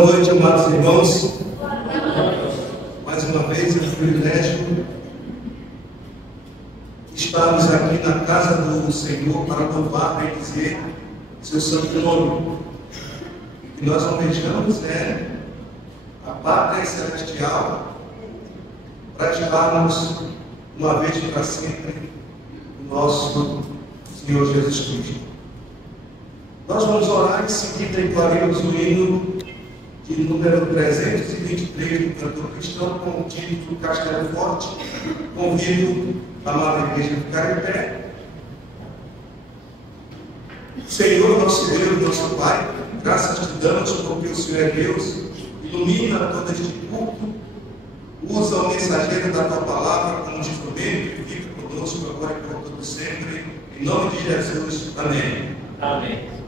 Boa noite, amados irmãos. Mais uma vez é um privilégio estarmos aqui na casa do Senhor para louvar e dizer seu santo nome. E nós almejamos a pátria celestial, praticarmos uma vez para sempre o nosso Senhor Jesus Cristo. Nós vamos orar em seguida e faremos o hino de número 323 do cantor cristão com o título Castelo Forte. Convido a amada igreja a ficar em pé. Senhor, nosso Deus, nosso Pai, graças te damos porque o Senhor é Deus, ilumina todo este culto, usa o mensageiro da tua palavra como instrumento e fica conosco agora e por todo sempre. Em nome de Jesus, amém. Amém.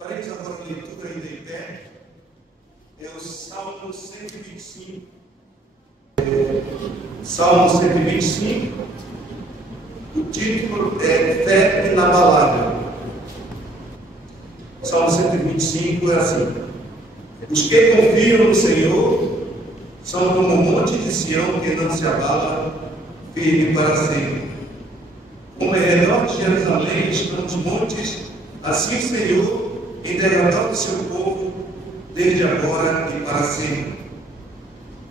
Faremos agora a leitura ainda em pé. É o Salmo 125. Salmo 125, o título é Fé Inabalável. Salmo 125 é assim: os que confiam no Senhor são como o monte de Sião que não se abala, firme para sempre. Como em redor de Jerusalém estão os montes, assim o Senhor em derredor do seu povo, desde agora e para sempre.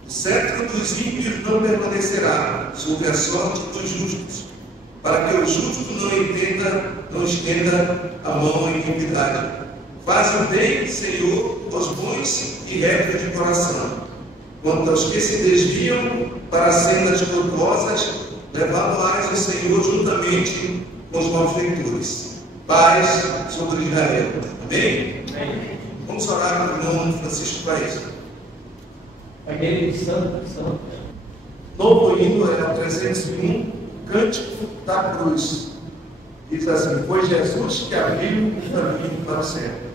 O cetro dos ímpios não permanecerá sobre a sorte dos justos, para que o justo não estenda a mão à iniquidade. Faz o bem, Senhor, aos bons e retos de coração. Quanto aos que se desviam para sendas tortuosas, levá-lo-ás o Senhor juntamente com os malfeitores. Paz sobre Israel. Amém? Amém. Vamos orar para o irmão Francisco Paes. Aquele santo. Novo hino é o 301, Cântico da Cruz. Diz assim: foi Jesus que abriu o caminho para o céu.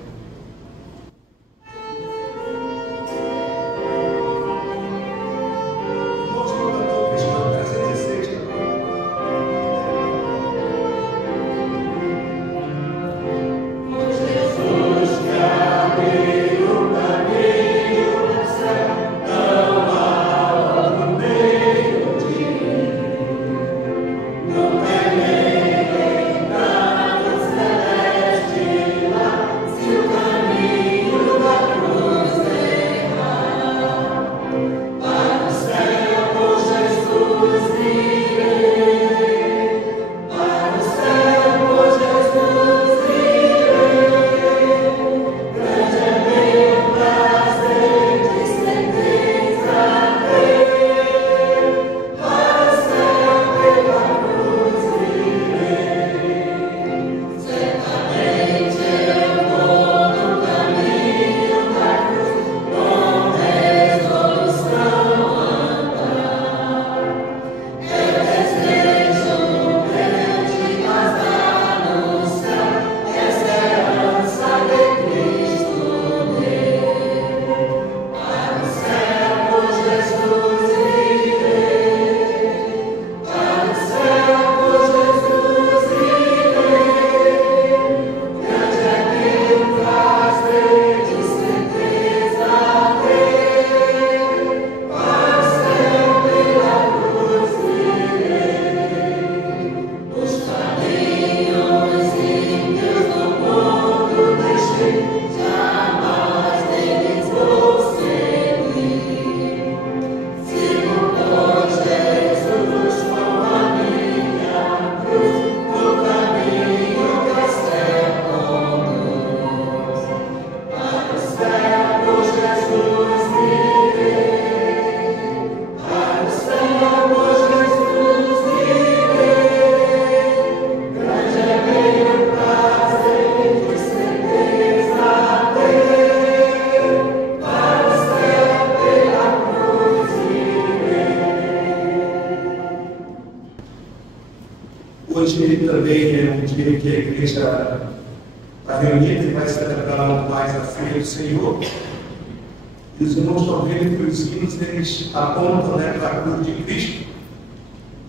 Hoje também é um dia que a igreja está reunida e vai celebrar mais a ceia do Senhor. E os irmãos estão vendo que os hinos eles apontam para a cruz de Cristo.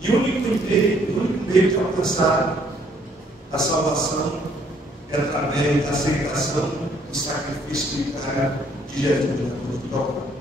E o único meio de alcançar a salvação é através da aceitação do sacrifício vicário de Jesus na cruz do Calvário.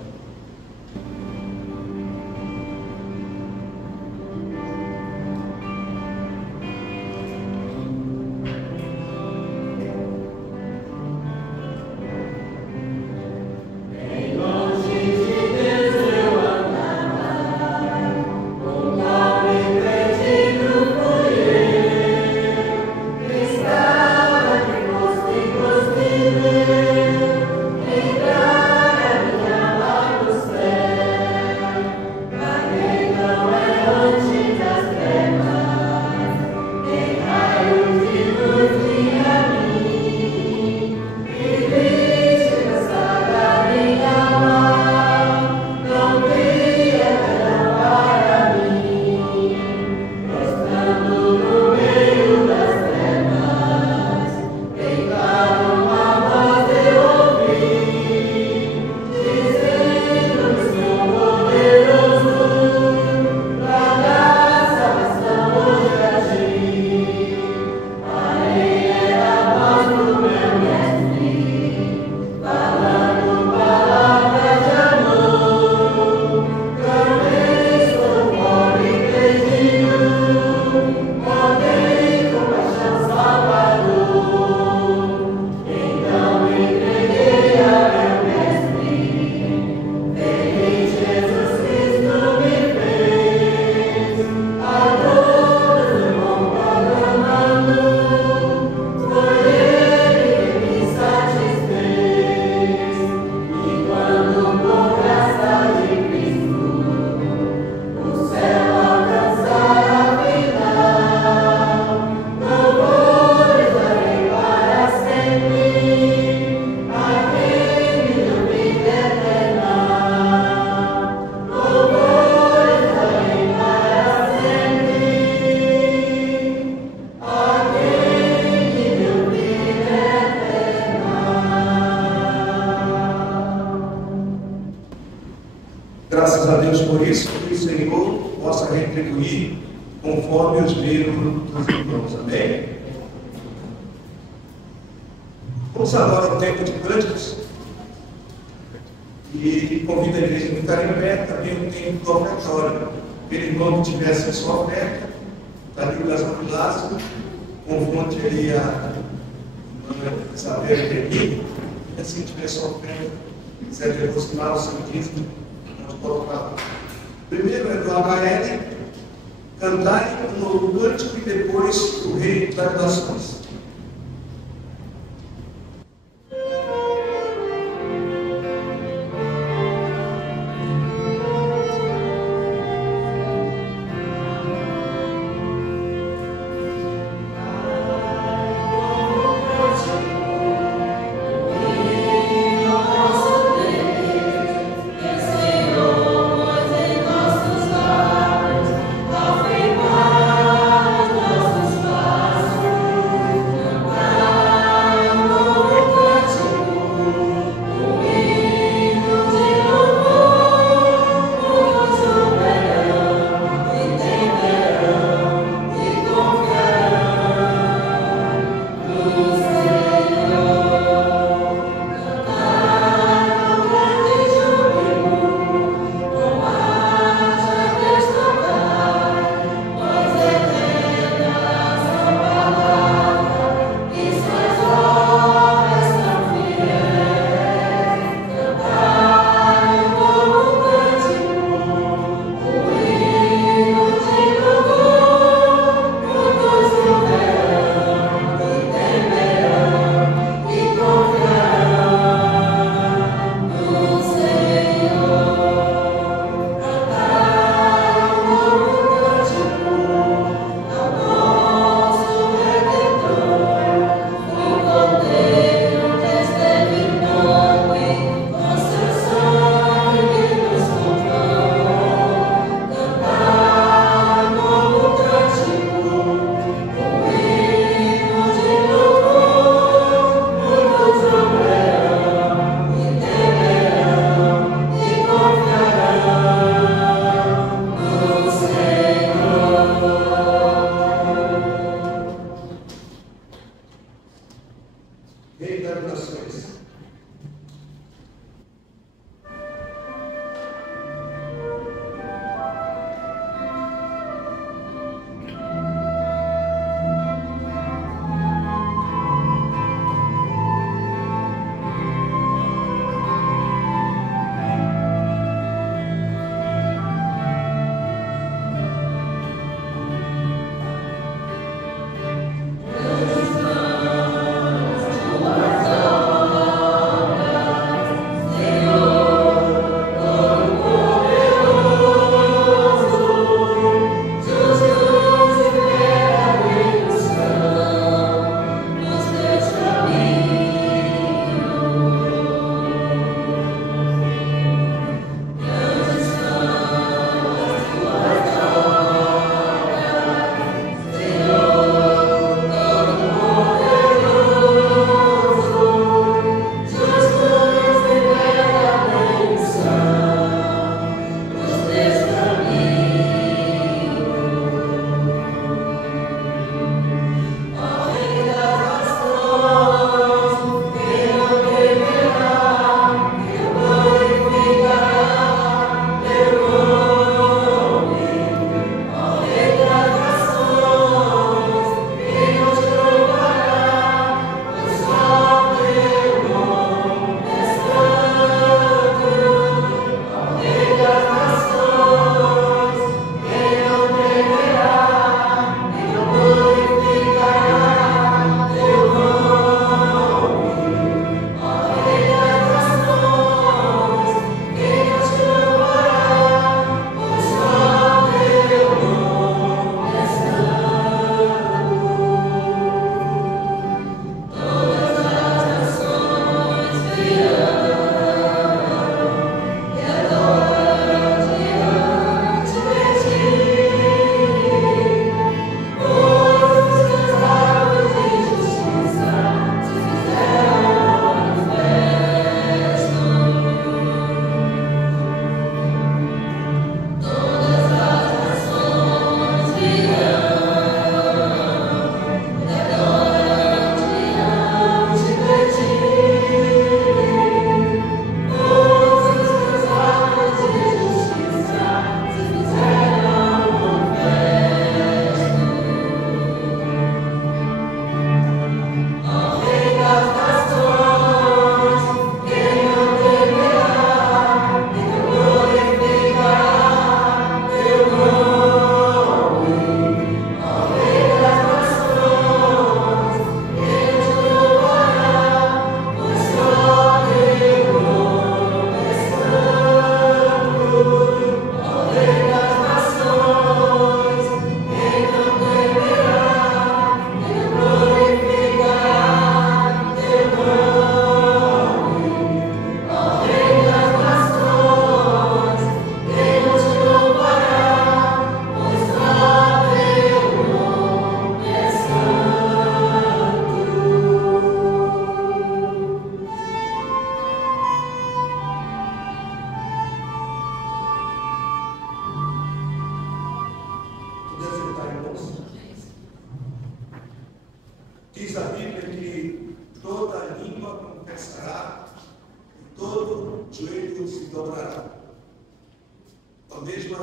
Amar Graças a Deus por isso, que o Senhor possa retribuir conforme os meios dos irmãos. Amém? Vamos agora ao tempo de cânticos. E convido a igreja a ficar em pé, também o tempo do ofertório. Aquele irmão que tivesse a sua oferta, está ali o casamento Lázaro, confronte ali a saber que aqui, e assim tiver sua oferta, quiser depositar o seu dízimo, pode colocar. Primeiro é do HL, cantai um novo cântico e depois o rei das nações. Thank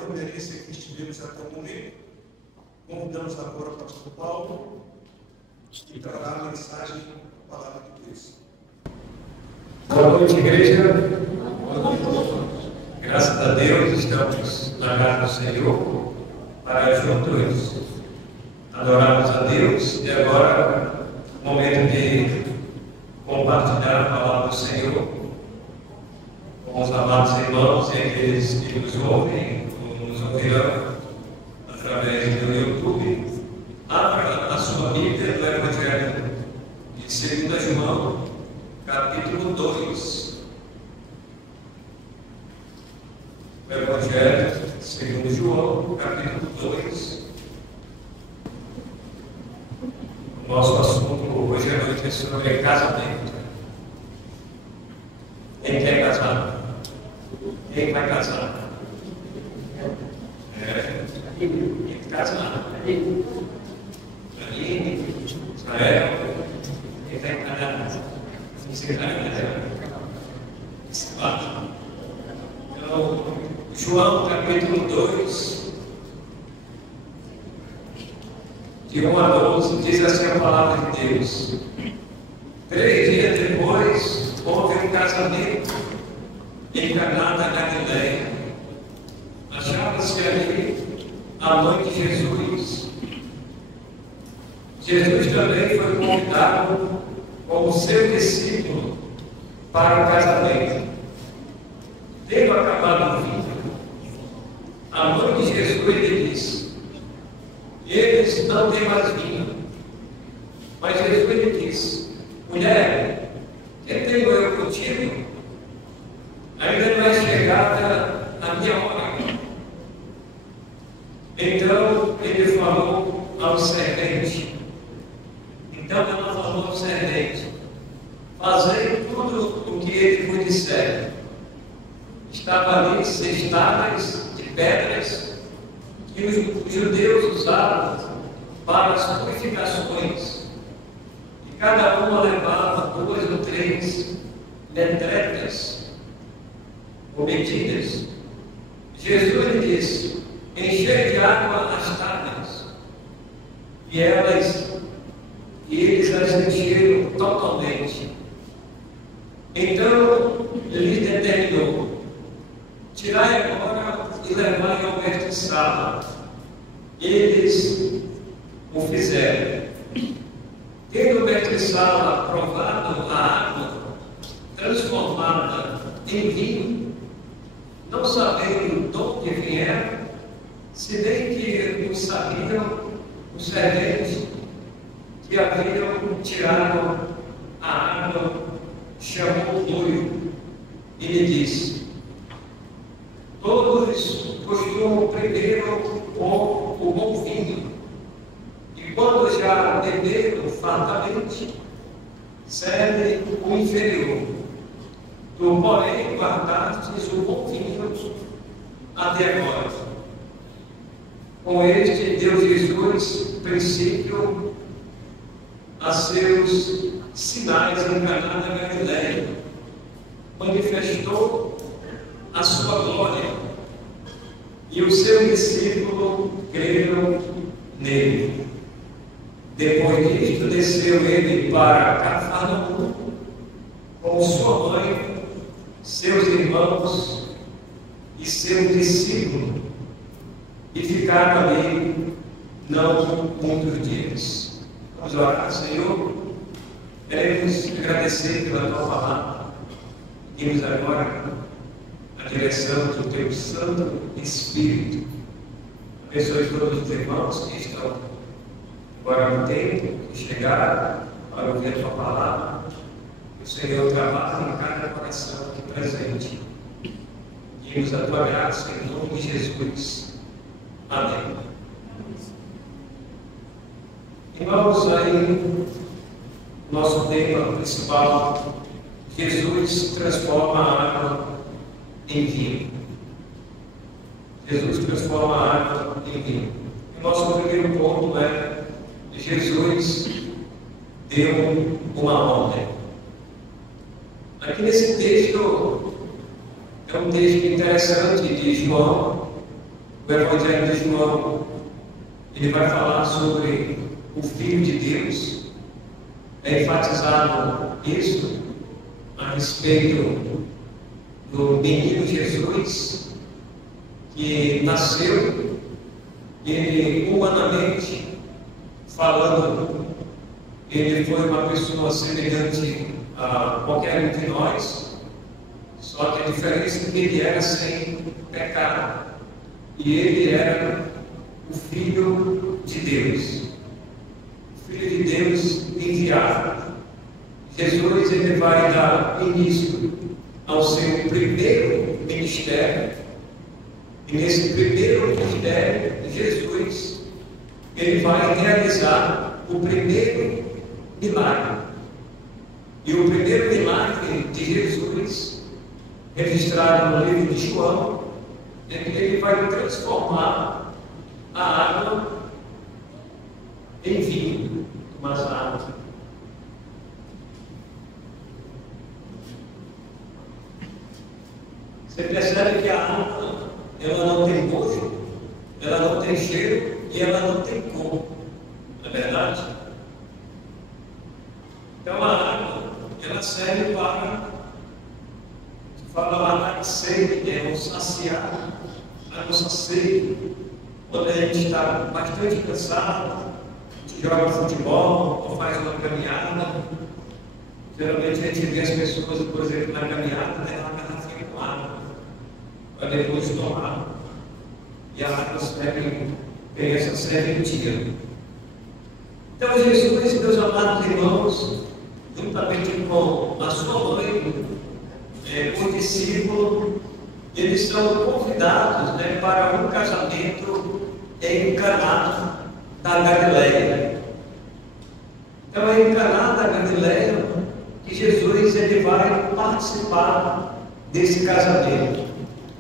reverência que estivemos até o momento, convidamos agora o pastor Paulo que trará a mensagem da palavra de Deus. Boa noite, igreja. Graças a Deus, estamos na casa do Senhor para juntos adorarmos a Deus. E agora, momento de compartilhar a palavra do Senhor com os amados irmãos e aqueles que nos ouvem, nos ouvirão através do YouTube. Abra a sua Bíblia do Evangelho de 2 João, capítulo 2. O Evangelho segundo João, capítulo 2. O nosso assunto hoje à noite é sobre casamento. Quem quer casar? Quem vai casar? Tem que casar. Ali, Israel, quem vai casar? Então, João capítulo 2, de 1 a 12, diz assim a palavra de Deus: 3 dias depois, houve um casamento em Caná da Galileia. Achava-se ali a mãe de Jesus. Jesus também foi convidado como seu discípulo para o casamento. Tendo acabado o vinho, a mãe de Jesus lhe disse: eles não têm mais vinho. Mas Jesus lhe disse: mulher, que tenho eu contigo? Ainda não é chegada a minha hora. Então ele falou ao servente. Então ela falou ao servente: fazei tudo o que ele vos disser. Estava ali 6 tábuas de pedras que os judeus usavam para as purificações, e cada uma levava 2 ou 3 letretas ou medidas. Jesus lhe disse: enchei de água as tábuas, e eles as encheram totalmente. Então lhes determinou: tirai agora e levai ao mestre-sala. Eles o fizeram. Tendo o mestre-sala provado a água transformada em vinho, não sabendo de onde vieram, se bem que não sabiam os serventes que haviam tirado a água, chamou o noivo e lhe disse: todos costumam primeiro com o bom vinho, e quando já beberam fartamente, servem o inferior. Tu, porém, guardastes o bom vinho até agora. Com este deu Jesus princípio a seus sinais em Caná da Galileia. Manifestou a sua glória, e os seus discípulos creram nele. Depois disto, desceu ele para Cafarnaum com sua mãe, seus irmãos e seus discípulos, e ficaram ali não muitos dias. Vamos orar. Senhor, queremos agradecer pela tua palavra. Pedimos agora a direção do teu Santo Espírito. Abençoe todos os irmãos que estão agora no tempo de chegar para ouvir a tua palavra. Que o Senhor trabalhe em cada coração aqui presente. Pedimos a tua graça em nome de Jesus. Amém. Irmãos, aí nosso tema principal: Jesus transforma a água em vinho. Jesus transforma a água em vinho. O nosso primeiro ponto é: Jesus deu uma ordem. Aqui nesse texto, é um texto interessante de João, o Evangelho de João, ele vai falar sobre o Filho de Deus. É enfatizado isso a respeito do menino Jesus, que nasceu, ele humanamente falando, ele foi uma pessoa semelhante a qualquer um de nós, só que a diferença é que ele era sem pecado, e ele era o Filho de Deus, o Filho de Deus enviado. Jesus, ele vai dar início ao seu primeiro ministério, e nesse primeiro ministério, Jesus, ele vai realizar o primeiro milagre. E o primeiro milagre de Jesus, registrado no livro de João, é que ele vai transformar a água em vinho. Mas a água. Você percebe que a água, ela não tem gosto, ela não tem cheiro e ela não tem cor. Não é verdade? Então a água, ela serve para, se fala matar sede, ou saciar a nossa sede. Quando a gente está bastante cansado, a gente joga futebol ou faz uma caminhada, geralmente a gente vê as pessoas, por exemplo, na caminhada, né, uma garrafinha com água, para depois tomar. E a água tem essa serventia. Então Jesus, meus amados irmãos, juntamente com a sua mãe, o discípulo, eles são convidados, né, para um casamento em Caná da Galileia. Então é em Caná da Galileia que Jesus ele vai participar desse casamento.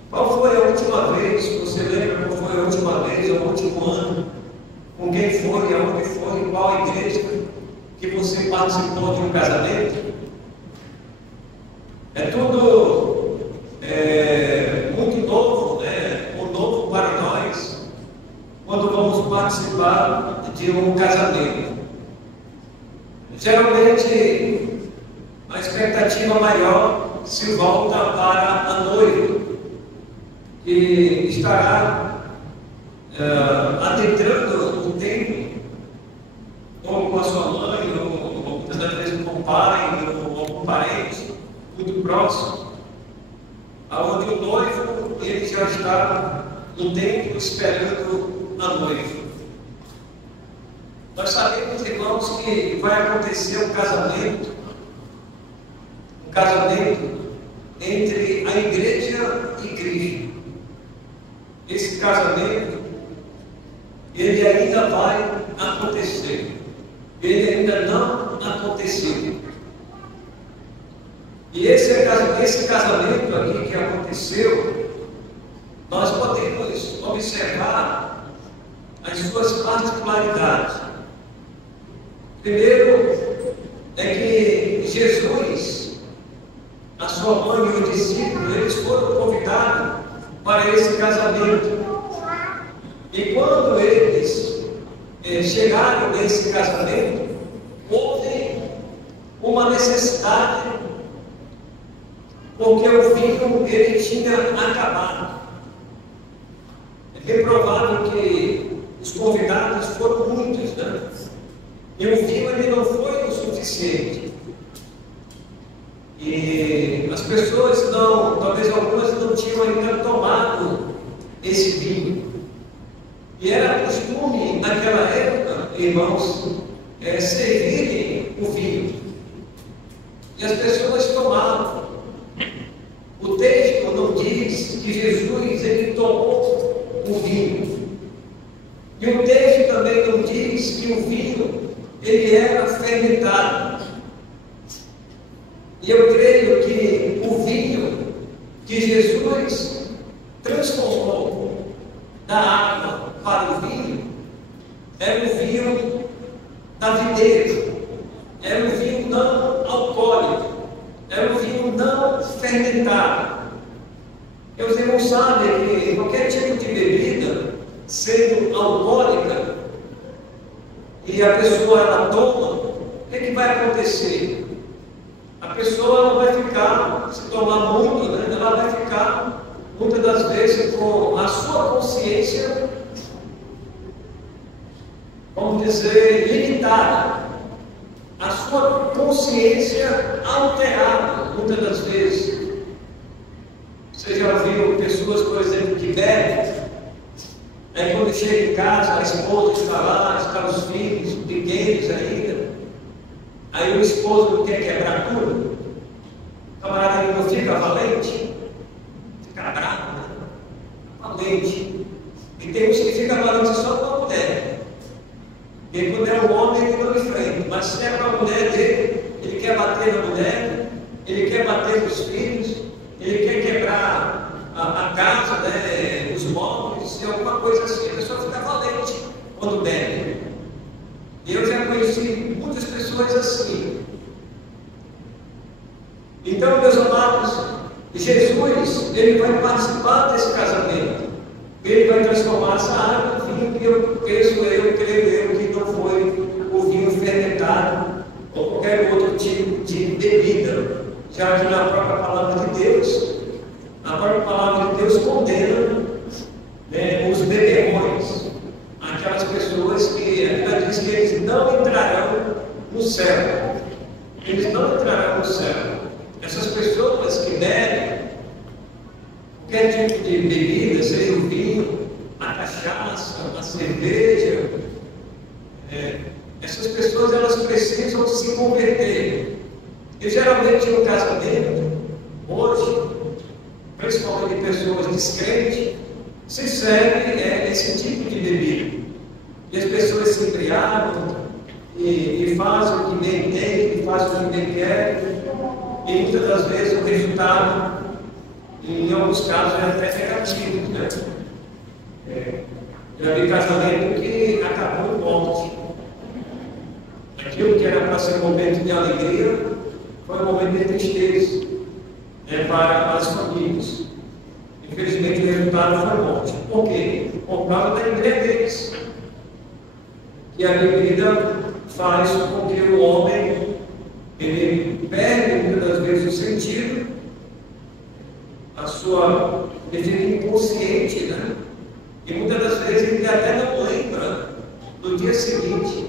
Qual foi a última vez, você lembra qual foi a última vez, ou o último ano, com quem foi, aonde foi, em qual igreja que você participou de um casamento? É tudo muito novo, né? Ou novo para nós, quando vamos participar de um casamento. Geralmente, a expectativa maior se volta para a noiva, que estará adentrando o tempo, ou com a sua mãe, ou muitas vezes com o pai, ou com um parente muito próximo, aonde o noivo ele já está no tempo esperando a noiva. Nós sabemos, irmãos, que vai acontecer um casamento entre a igreja e Cristo. Esse casamento, ele ainda vai acontecer. Ele ainda não aconteceu. E esse casamento aqui que aconteceu, nós podemos observar as suas particularidades. Primeiro, é que Jesus, a sua mãe e o discípulo, eles foram convidados para esse casamento. E quando eles chegaram nesse casamento, houve uma necessidade, porque o vinho ele tinha acabado. É bem provável que os convidados foram muitos, né? E o vinho ele não foi o suficiente. E as pessoas não, talvez algumas não tinham ainda tomado esse vinho. E era costume naquela época, irmãos, servirem o vinho. E as pessoas tomavam. O texto não diz que Jesus ele tomou o vinho. E o texto também não diz que o vinho ele era fermentado. E eu creio que o vinho que Jesus transformou da água para o vinho era o vinho da videira, era o vinho não alcoólico, era o vinho não fermentado. Os irmãos sabem que qualquer tipo de bebida sendo alcoólica, e a pessoa ela toma, o que vai acontecer? A pessoa não vai ficar, se tomar muito, né, ela vai ficar, muitas das vezes, com a sua consciência, vamos dizer, limitada, a sua consciência alterada, muitas das vezes. Você já viu pessoas, por exemplo, que bebem, aí quando chega em casa, a esposa está lá, estão os filhos pequenos ainda, aí o esposo não quer quebrar tudo, o camarada não fica valente, fica bravo, né? Valente. E tem uns que ficam valentes só com a mulher. E aí, quando é o homem, ele não enfrenta. Mas se é com a mulher dele, ele quer bater na mulher, ele quer bater nos filhos, ele quer quebrar a casa, né, os móveis, alguma coisa assim. A pessoa fica valente quando bebe. E eu já conheci muitas pessoas assim. Então, meus amados, Jesus, ele vai participar desse casamento. Ele vai transformar essa água em vinho, que eu creio eu, que não foi o vinho fermentado ou qualquer outro tipo de bebida, já que na própria palavra de Deus, a própria palavra de Deus condena, né, os beberrões, aquelas pessoas que a Bíblia diz que eles não entrarão no céu. Eles não entrarão no céu. Essas pessoas que bebem qualquer tipo de bebida, seja o vinho, a cachaça, a cerveja, essas pessoas elas precisam se converter. E geralmente no casamento, hoje, principalmente de pessoas descrentes, se serve esse tipo de bebida. E as pessoas se embriagam e fazem o que bem tem, e fazem o que bem querem, e muitas das vezes o resultado, em alguns casos, é até negativo, né? Já vi casamento que acabou em morte. Aquilo que era para ser um momento de alegria foi um momento de tristeza, para as famílias. Infelizmente, o resultado foi morte. Por quê? Por causa da embriaguez. Que a bebida faz com que o homem ele perde muitas das vezes o sentido, ele fica inconsciente, né? E muitas das vezes ele até não lembra no dia seguinte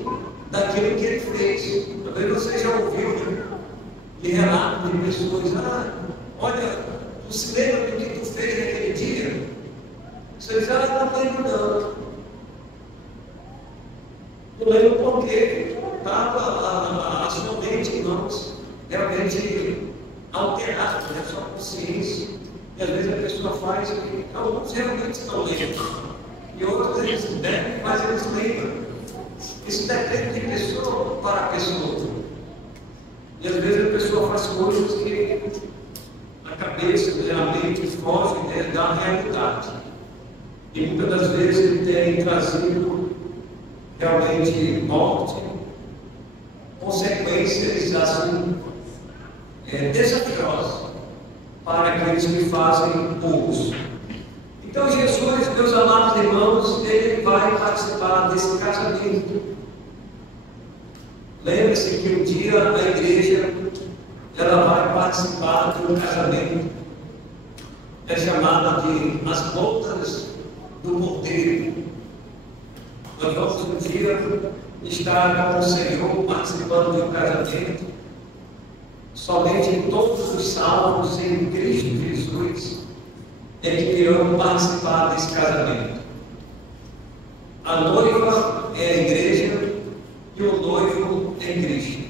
daquilo que ele fez. Talvez você já ouviu, né? De relatos de pessoas: olha, tu se lembra do que tu fez naquele dia? Você diz: não lembro não. Não lembro porque estava a sua mente, irmãos, realmente alterada, né? Sua consciência. E às vezes a pessoa faz o que alguns realmente não lembram. E outros eles devem, mas eles lembram. Isso depende de pessoa para pessoa. E às vezes a pessoa faz coisas que a cabeça, a mente fogem da realidade. E muitas das vezes ele tem trazido realmente morte, consequências assim desafiosas para aqueles que fazem uso. Então Jesus, meus amados irmãos, ele vai participar desse casamento. Lembre-se que um dia a igreja ela vai participar de um casamento, é chamada de as bodas do Cordeiro. Nós vamos um dia estar com o Senhor participando de um casamento. Somente todos os salvos em Cristo Jesus é que irão participar desse casamento. A noiva é a igreja e o noivo é Cristo.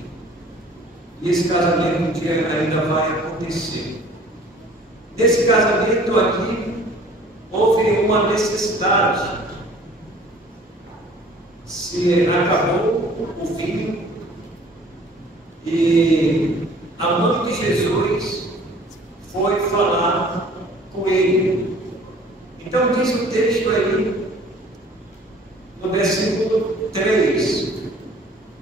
E esse casamento um dia ainda vai acontecer. Nesse casamento aqui, houve uma necessidade. Se acabou o vinho e a mãe de Jesus foi falar com ele. Então diz o texto aí, no versículo 3: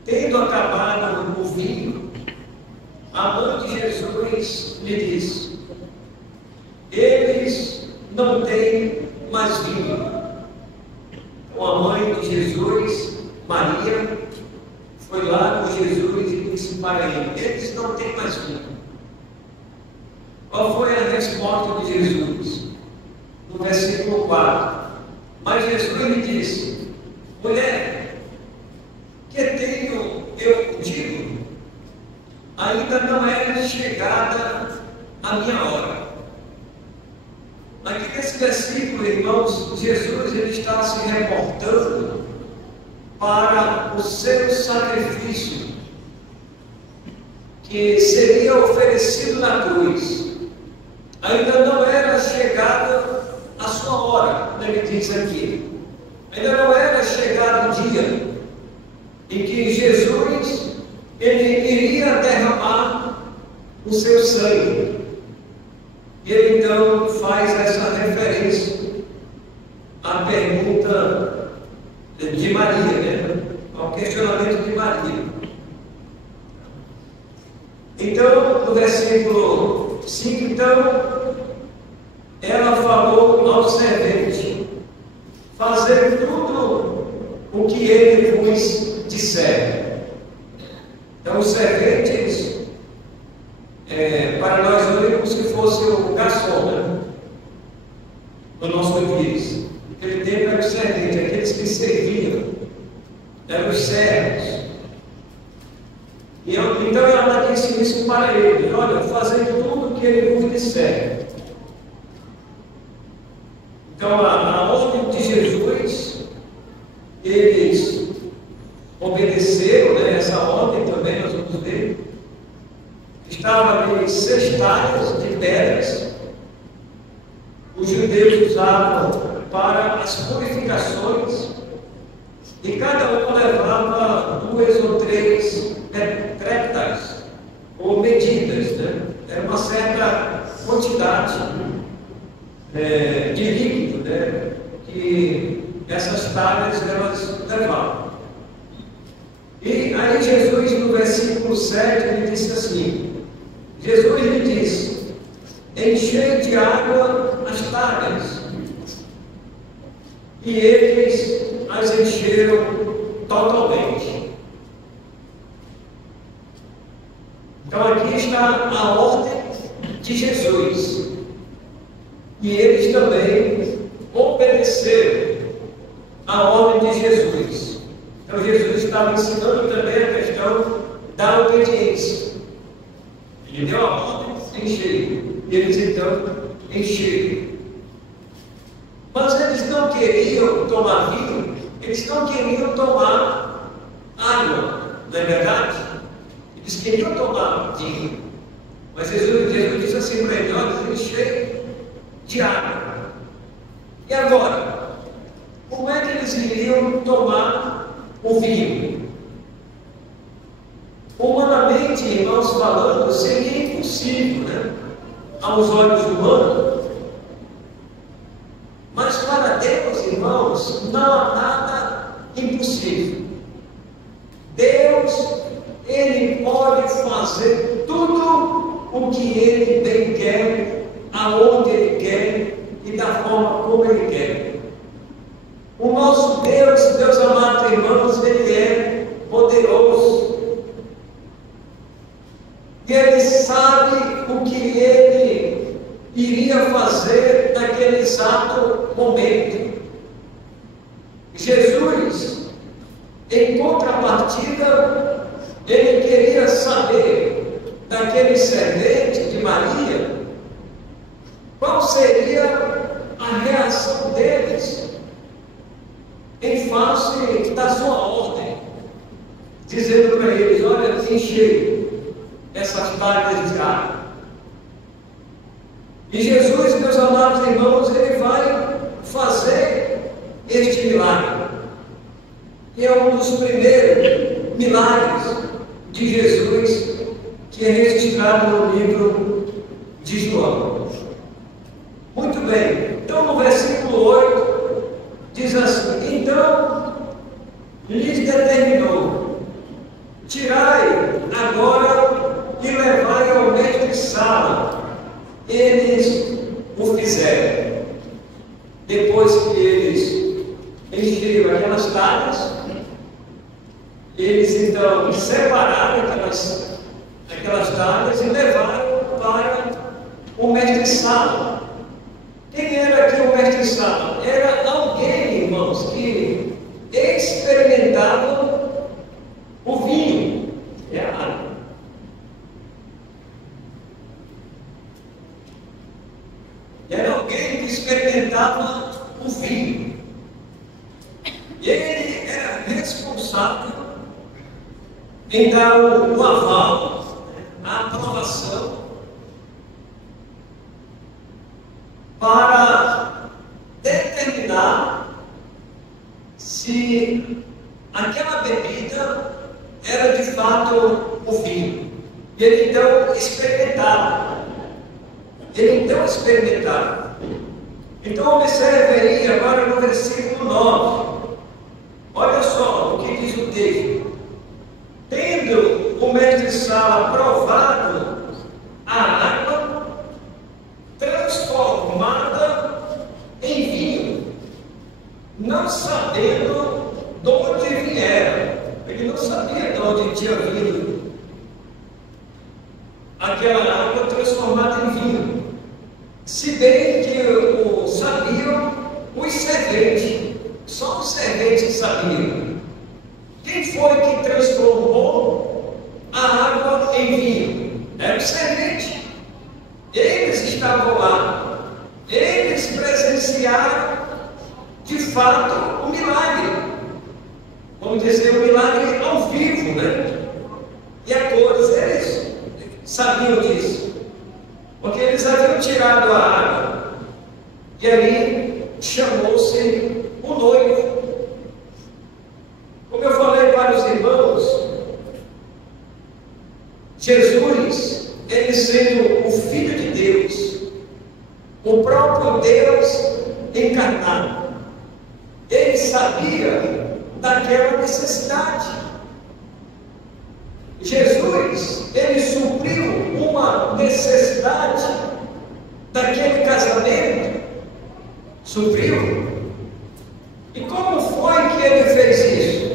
tendo acabado o vinho, a mãe de Jesus lhe disse: eles não têm mais vinho. Maria foi lá com Jesus e disse para ele: eles não têm mais vinho. Qual foi a resposta de Jesus? No versículo 4. Mas Jesus lhe disse: mulher, que tenho eu contigo? Ainda não é chegada a minha hora. Aqui nesse versículo, irmãos, Jesus ele está se reportando para o seu sacrifício que seria oferecido na cruz. Ainda não era chegada a sua hora, como ele diz aqui. Ainda não era chegado o dia em que Jesus ele iria derramar o seu sangue. E ele então faz essa referência à pergunta de Maria, né? Ao questionamento de Maria. Então, no versículo 5, então, ela falou ao servente: fazer tudo o que ele vos disser. Então, os serventes, para nós hoje, como se fosse o garçom, né? No nosso país. Naquele tempo era o servente, aqueles que serviam, eram os servos. E então ela disse isso para ele: olha, fazer tudo o que ele vos disser. Então a ordem de Jesus, eles obedeceram, né? Essa ordem também nós vamos ver. Estava ali cestários de pedras, os judeus usavam para as purificações, e cada um levava 2 ou 3 tretas ou medidas, né? Era uma certa quantidade de líquido, né? Que essas talhas elas levavam. E aí Jesus, no versículo 7, ele disse assim: Jesus lhe disse: enchei de água as talhas. E eles as encheram totalmente. Então aqui está a ordem de Jesus. E eles também obedeceram a ordem de Jesus. Então Jesus estava ensinando também a questão da obediência. Ele deu a ordem, encheram. E eles então encheram. Mas eles não queriam tomar vinho, eles não queriam tomar água, não é verdade? Eles queriam tomar vinho. Mas Jesus disse assim para eles: olha, enchei de água. E agora? Como é que eles iriam tomar o vinho? Humanamente, irmãos, falando, seria impossível, né? Aos olhos humanos. Mas para Deus, irmãos, não há nada impossível. Deus, Ele pode fazer tudo o que Ele bem quer, aonde Ele quer e da forma como Ele quer. O nosso Deus, meus amados irmãos, Ele é poderoso. E Ele sabe o que Ele iria fazer naquele exato momento. Jesus, em contrapartida, ele queria saber daquele servente de Maria qual seria a reação deles em face da sua ordem, dizendo para eles: olha, enchei essas talhas de água. E Jesus, meus amados irmãos, ele vai fazer este milagre, que é um dos primeiros milagres de Jesus, que é registrado no livro de João. Muito bem, então no versículo 8 diz assim: então lhes determinou: tirai agora e levai ao mestre-sala. Eles o fizeram. Depois que eles encheram aquelas talhas, Eles então separaram aquelas talhas e levaram para o mestre-sala. Quem era aqui o mestre-sala? Era alguém, irmãos, que experimentava o vinho, é a água. Era alguém que experimentava o vinho. Ele era responsável em dar o aval, a aprovação para determinar se aquela bebida era de fato o vinho. Ele então experimentava. Então observe aí agora no versículo 9. Olha só o que diz o texto. Tendo o mestre-sala provado a água transformada em vinho, não sabendo de onde viera. Ele não sabia de onde tinha vindo aquela água transformada em vinho. Se bem que sabiam os serventes, só os serventes sabiam. Quem foi que transformou a água em vinho? Era o servente. Eles estavam lá. Eles presenciaram de fato o milagre. Vamos dizer, o milagre ao vivo, né? E a cores, eles sabiam disso. Porque eles haviam tirado a água. E ali chamou-se o noivo. Como eu falei para os irmãos, Jesus, ele sendo o Filho de Deus, o próprio Deus encarnado, ele sabia daquela necessidade. Jesus, ele supriu uma necessidade daquele casamento, supriu. E como foi que ele fez isso?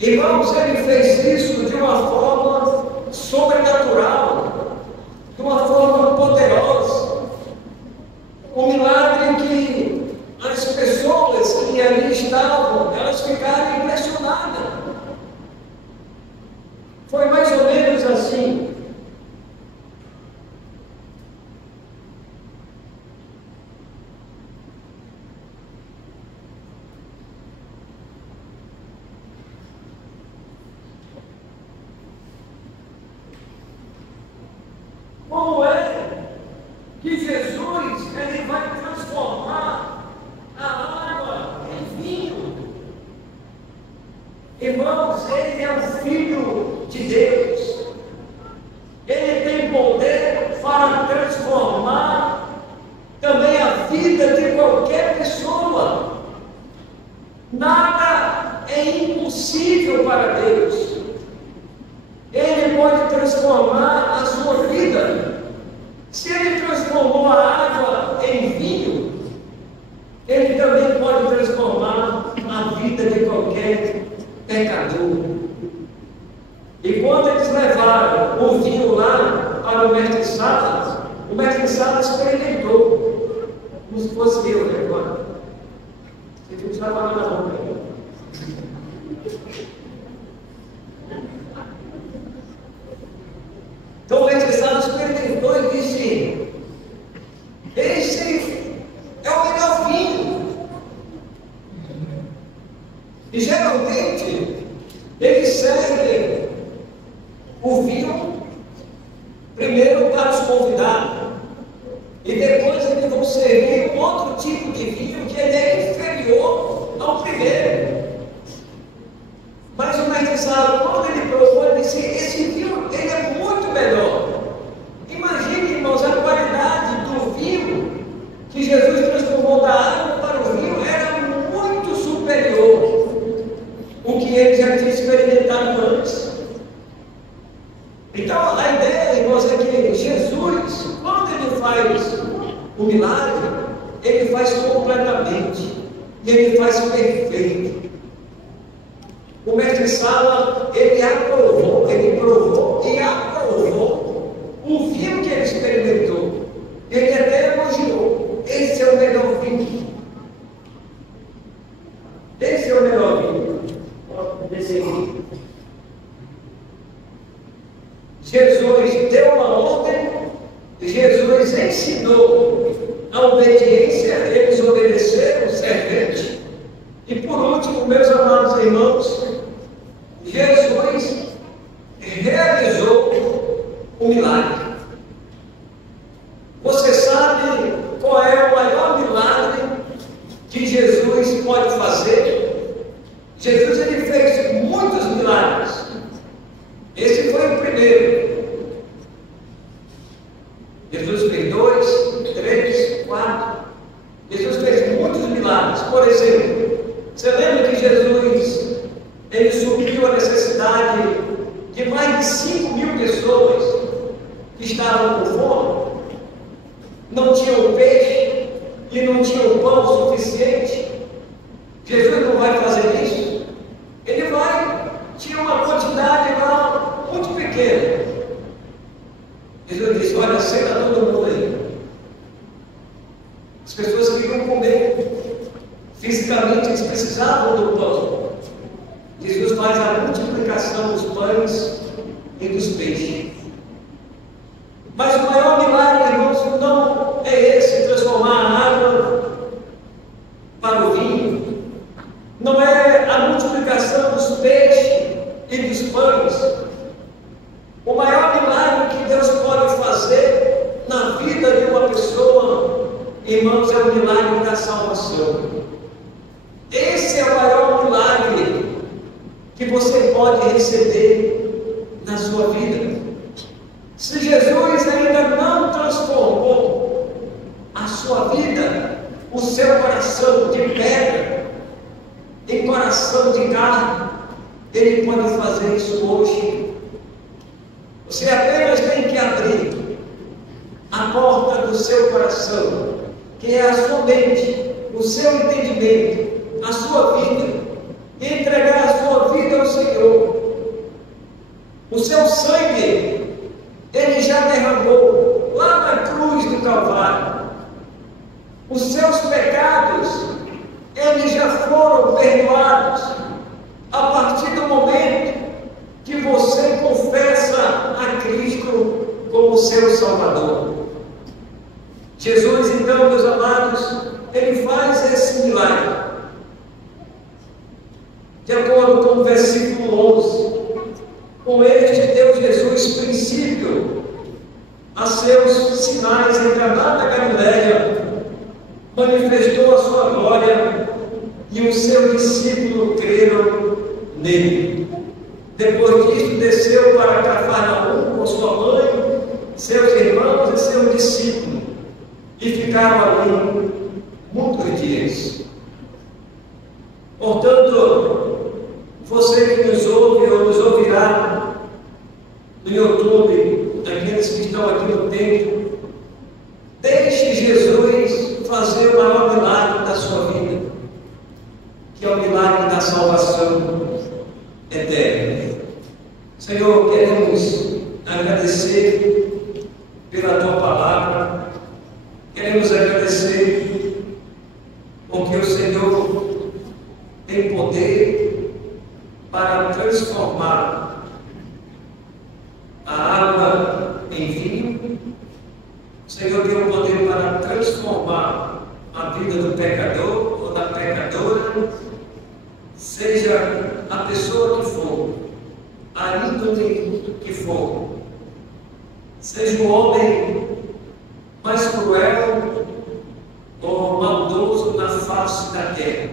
Irmãos, ele fez isso de uma forma sobrenatural, de uma forma poderosa. Um milagre que as pessoas que ali estavam, elas ficaram impressionadas. Foi mais ou menos assim. Como é que Jesus ele vai transformar a água em vinho? Irmãos, ele é o Filho de Deus. Ele tem poder para transformar também a vida de qualquer pessoa. Nada é impossível para Deus. Ele pode transformar a sua vida. Se ele transformou a água em vinho, ele também pode transformar a vida de qualquer pecador. E quando eles levaram o vinho lá para o mestre-sala, o mestre-sala experimentou, como se fosse eu, né, agora? Você tem que estar falando na mão, né? Então o mestre-sala experimentou e disse: esse é o melhor vinho. E geralmente eles servem o vinho primeiro para os convidados, e depois eles vão servir um outro tipo de vinho que ele é inferior ao primeiro. Mas o mestre-sala, quando ele provou, ele disse: esse vinho ele é muito melhor. Imagine, irmãos, a qualidade do vinho que Jesus transformou da água para o vinho era muito superior ao que ele já tinha experimentado antes. Então a ideia, irmãos, é que Jesus, quando ele faz o milagre, ele faz completamente, e ele faz perfeito. O mestre Sala, ele provou e aprovou o vinho que ele experimentou. Ele até elogiou: esse é o melhor vinho. Esse é o melhor vinho. Jesus deu uma ordem, Jesus ensinou a obediência, eles obedeceram, servente. E por último, meus amados irmãos, Jesus realizou o milagre. Você sabe qual é o maior milagre que Jesus pode fazer? Jesus ele fez muitos milagres. Esse foi o primeiro. Jesus fez 2, 3, 4. Jesus fez muitos milagres. Por exemplo, você lembra que Jesus ele supriu a necessidade de mais de 5.000 pessoas que estavam com fome? Não tinham peixe e não tinham pão suficiente. Jesus não vai fazer isso? Ele vai. Tinha uma quantidade lá muito pequena. Jesus disse: olha, senta todo mundo aí. As pessoas queriam comer. Fisicamente eles precisavam do pão. Jesus faz a multiplicação dos pães e dos peixes. Mas o maior milagre, irmãos, não é esse, transformar a água para o vinho. Não é a multiplicação dos peixes e dos pães. O maior milagre que Deus pode fazer na vida de uma pessoa, irmãos, é o milagre da salvação. Esse é o maior milagre que você pode receber na sua vida. Se Jesus ainda não transformou a sua vida, o seu coração de pedra em coração de carne, Ele pode fazer isso hoje. Você apenas tem que abrir a porta do seu coração, que é a sua mente, o seu entendimento, a sua vida, e entregar a sua vida ao Senhor. O seu sangue Ele já derramou lá na cruz do Calvário. Os seus pecados, eles já foram perdoados a partir do momento que você confessa a Cristo como seu Salvador. Jesus, então, meus amados, Ele faz esse milagre. De acordo com o versículo 11, com este deu Jesus princípio a seus sinais em Caná da Galileia, manifestou a sua glória e os seus discípulos creram nele. Depois disso, desceu para Cafarnaum com sua mãe, seus irmãos e seus discípulos, e ficaram ali muitos dias. Portanto, você que nos ouve ou nos ouvirá no YouTube, aqueles que estão aqui no templo, deixe Jesus fazer o maior milagre da sua vida, que é o milagre da salvação eterna. Senhor, queremos agradecer pela Tua palavra, queremos agradecer porque o Senhor tem poder para transformar a água em vinho. O Senhor tem o poder para transformar a vida do pecador ou da pecadora, seja a pessoa que for, a índole que for, seja o homem mais cruel ou maldoso na face da terra.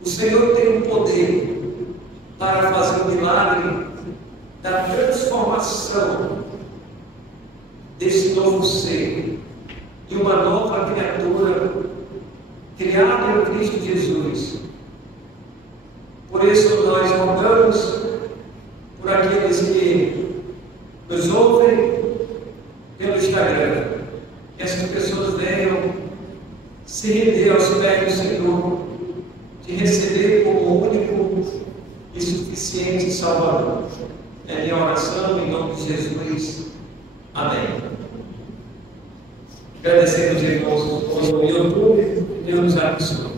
O Senhor tem o poder para fazer o milagre da transformação desse novo ser, de uma nova criatura criada em Cristo Jesus. Por isso nós rogamos por aqueles que nos ouvem pelo Instagram, que essas pessoas venham se render aos pés do Senhor, de receber como único e suficiente Salvador. É minha oração em nome de Jesus. Amém. Agradecemos, irmãos, pelo YouTube. Deus nos abençoe.